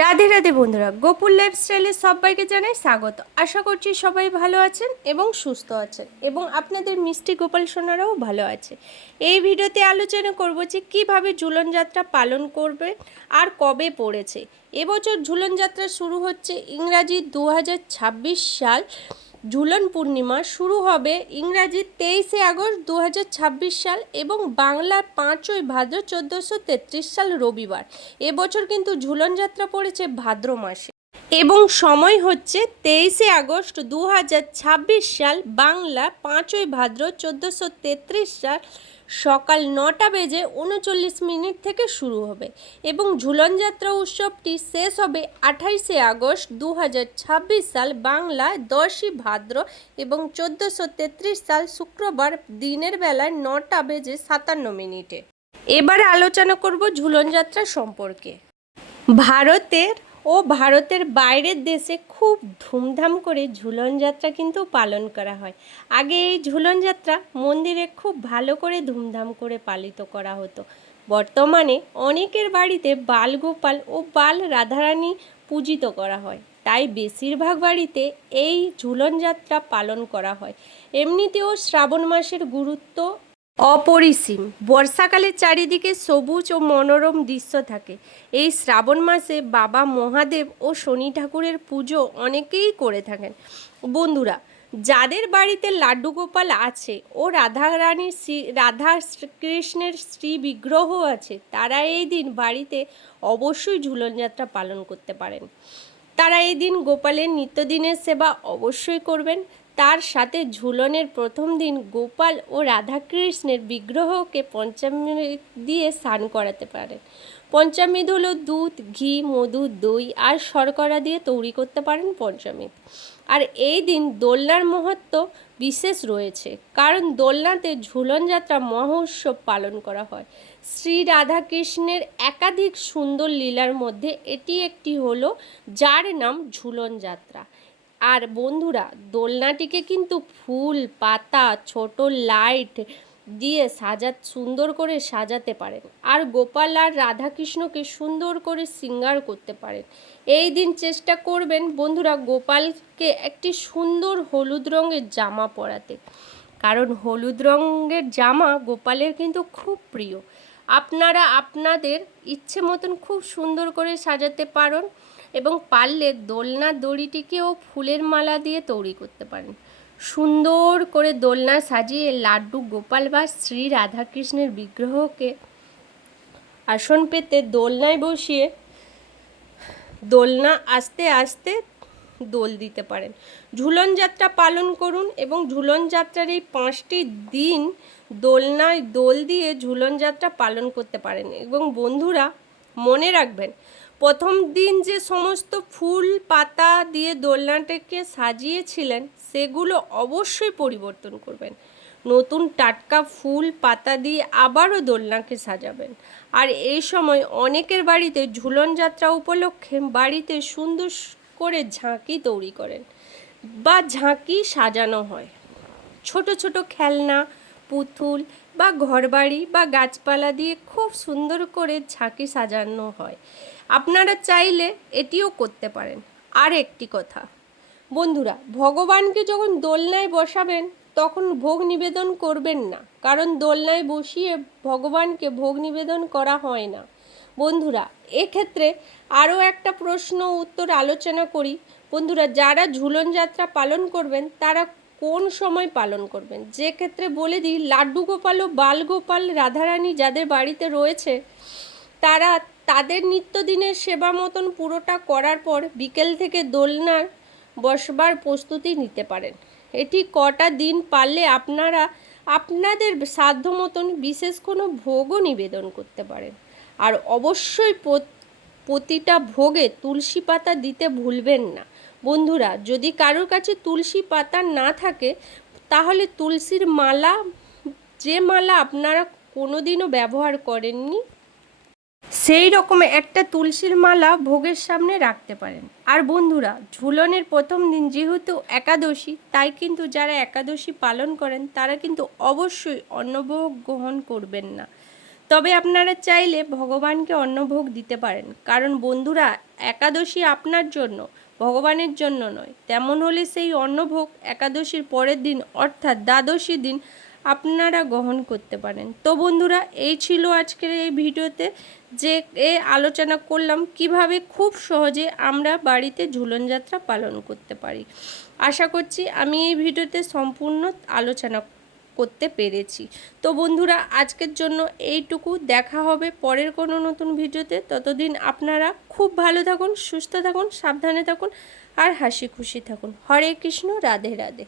রাধে রাধে বন্ধুরা, গোপুর লাইফস্টাইলে সবাইকে জানাই স্বাগত। আশা করছি সবাই ভালো আছেন এবং সুস্থ আছেন এবং আপনাদের মিষ্টি গোপাল সোনারাও ভালো আছে। এই ভিডিওতে আলোচনা করব যে কীভাবে ঝুলন যাত্রা পালন করবে আর কবে পড়েছে। এবছর ঝুলন যাত্রা শুরু হচ্ছে ইংরাজি 2026 সাল। ঝুলন পূর্ণিমা শুরু হবে ইংরাজি 23শে আগস্ট 2026 সাল এবং বাংলার 5ই ভাদ্র 1433 সাল রবিবার। এবছর কিন্তু ঝুলন যাত্রা পড়েছে ভাদ্র মাসে এবং সময় হচ্ছে 23শে আগস্ট 2026 সাল বাংলা 5ই ভাদ্র 1433 সাল সকাল 9টা বেজে 39 মিনিট থেকে শুরু হবে এবং ঝুলন যাত্রা উৎসবটি শেষ হবে 28শে আগস্ট 2026 সাল বাংলায় 10ই ভাদ্র এবং 1433 সাল শুক্রবার দিনের বেলায় 9টা বেজে 57 মিনিটে। এবার আলোচনা করব ঝুলন যাত্রা সম্পর্কে। ভারতের বাইরের দেশে খুব ধুমধাম করে ঝুলন যাত্রা কিন্তু পালন করা হয়। আগে এই ঝুলন যাত্রা মন্দিরে খুব ভালো করে ধুমধাম করে পালিত করা হতো। বর্তমানে অনেকের বাড়িতে বালগোপাল ও বাল রাধারানী পূজিত করা হয়, তাই বেশিরভাগ বাড়িতে এই ঝুলন যাত্রা পালন করা হয়। এমনিতেও শ্রাবণ মাসের গুরুত্ব অপরিসীম। বর্ষাকালে চারিদিকে সবুজ ও মনোরম দৃশ্য থাকে। এই শ্রাবণ মাসে বাবা মহাদেব ও শনি ঠাকুরের পুজো অনেকেই করে থাকেন। বন্ধুরা, যাদের বাড়িতে লাড্ডু গোপাল আছে ও রাধা কৃষ্ণের শ্রী বিগ্রহ আছে, তারা এই দিন বাড়িতে অবশ্যই ঝুলন যাত্রা পালন করতে পারেন। তারা এই দিন গোপালের নিত্যদিনের সেবা অবশ্যই করবেন। তার সাথে ঝুলনের প্রথম দিন গোপাল ও রাধাকৃষ্ণের বিগ্রহকে পঞ্চামৃত দিয়ে স্নান করাতে পারেন। পঞ্চামৃত হলো দুধ, ঘি, মধু, দই আর শর্করা দিয়ে তৈরি করতে পারেন পঞ্চামৃত। আর এই দিন দোলনার মহত্ব বিশেষ রয়েছে, কারণ দোলনাতে ঝুলন যাত্রা মহোৎসব পালন করা হয়। শ্রী রাধাকৃষ্ণের একাধিক সুন্দর লীলার মধ্যে এটি একটি হলো, যার নাম ঝুলন যাত্রা। আর বন্ধুরা, দোলনাটিকে কিন্তু ফুল, পাতা, ছোট লাইট দিয়ে সুন্দর করে সাজাতে পারেন আর গোপাল আর রাধাকৃষ্ণকে সুন্দর করে শৃঙ্গার করতে পারেন। এই দিন চেষ্টা করবেন বন্ধুরা গোপালকে একটি সুন্দর হলুদ রঙের জামা পরাতে, কারণ হলুদ রঙের জামা গোপালের কিন্তু খুব প্রিয়। আপনারা আপনাদের ইচ্ছে মতন খুব সুন্দর করে সাজাতে পারেন এবং পারলে দোলনার দড়িটিকেও ফুলের মালা দিয়ে তৈরি করতে পারেন। সুন্দর করে দোলনা সাজিয়ে লাড্ডু গোপাল বা শ্রী রাধাকৃষ্ণের বিগ্রহকে আসন পেতে দোলনায় বসিয়ে দোলনা আস্তে আস্তে দোল দিতে পারেন। ঝুলন যাত্রা পালন করুন এবং ঝুলন যাত্রার এই 5টি দিন দোলনায় দোল দিয়ে ঝুলন যাত্রা পালন করতে পারেন। এবং বন্ধুরা মনে রাখবেন, প্রথম দিন যে সমস্ত ফুল পাতা দিয়ে দোলনাটাকে সাজিয়েছিলেন সেগুলো অবশ্যই পরিবর্তন করবেন। নতুন টাটকা ফুল পাতা দিয়ে আবারও দোলনাকে সাজাবেন। আর এই সময় অনেকের বাড়িতে ঝুলন যাত্রা উপলক্ষে বাড়িতে সুন্দর করে ঝাঁকি তৈরি করেন বা ঝাঁকি সাজানো হয়। ছোট ছোট খেলনা, পুতুল বা ঘরবাড়ি বা গাছপালা দিয়ে খুব সুন্দর করে ঝাঁকি সাজানো হয়। আপনারা চাইলে এটিও করতে পারেন। আর একটি কথা বন্ধুরা, ভগবানকে যখন দোলনায় বসাবেন তখন ভোগ নিবেদন করবেন না, কারণ দোলনায় বসিয়ে ভগবানকে ভোগ নিবেদন করা হয় না। বন্ধুরা, এক্ষেত্রে আরও একটা প্রশ্ন উত্তর আলোচনা করি। বন্ধুরা, যারা ঝুলন যাত্রা পালন করবেন তারা কোন সময় পালন করবেন, যে ক্ষেত্রে বলে দিই, লাড্ডু গোপাল ও বালগোপাল রাধারানী যাদের বাড়িতে রয়েছে তারা তাদের নিত্যদিনের সেবা মতন পুরোটা করার পর বিকেল থেকে দোলনার বসবার প্রস্তুতি নিতে পারেন। এটি কটা দিন পারলে আপনারা আপনাদের সাধ্য মতন বিশেষ কোনো ভোগও নিবেদন করতে পারেন। আর অবশ্যই প্রতিটা ভোগে তুলসী পাতা দিতে ভুলবেন না। বন্ধুরা, যদি কারোর কাছে তুলসী পাতা না থাকে তাহলে তুলসীর মালা, যে মালা আপনারা কোনোদিনও ব্যবহার করেননি, সেই রকম একটা তুলসীর মালা ভোগের সামনে রাখতে পারেন। আর বন্ধুরা, ঝুলনের প্রথম দিন যেহেতু একাদশী, তাই কিন্তু যারা একাদশী পালন করেন তারা কিন্তু অবশ্যই অন্নভোগ গ্রহণ করবেন না। তবে আপনারা চাইলে ভগবানকে অন্নভোগ দিতে পারেন, কারণ বন্ধুরা একাদশী আপনার জন্য, ভগবানের জন্য নয়। তেমন হলে সেই অন্নভোগ একাদশীর পরের দিন অর্থাৎ দ্বাদশী দিন আপনারা গ্রহণ করতে পারেন। তো বন্ধুরা, এই ছিল আজকের এই ভিডিওতে যে আলোচনা করলাম কিভাবে খুব সহজে আমরা বাড়িতে ঝুলন যাত্রা পালন করতে পারি। আশা করছি আমি এই ভিডিওতে সম্পূর্ণ আলোচনা করতে পেরেছি। তো বন্ধুরা, আজকের জন্য এইটুকু। দেখা হবে পরের কোনো নতুন ভিডিওতে। ততদিন আপনারা খুব ভালো থাকুন, সুস্থ থাকুন, সাবধানে থাকুন আর হাসি খুশি থাকুন। হরে কৃষ্ণ, রাধে রাধে।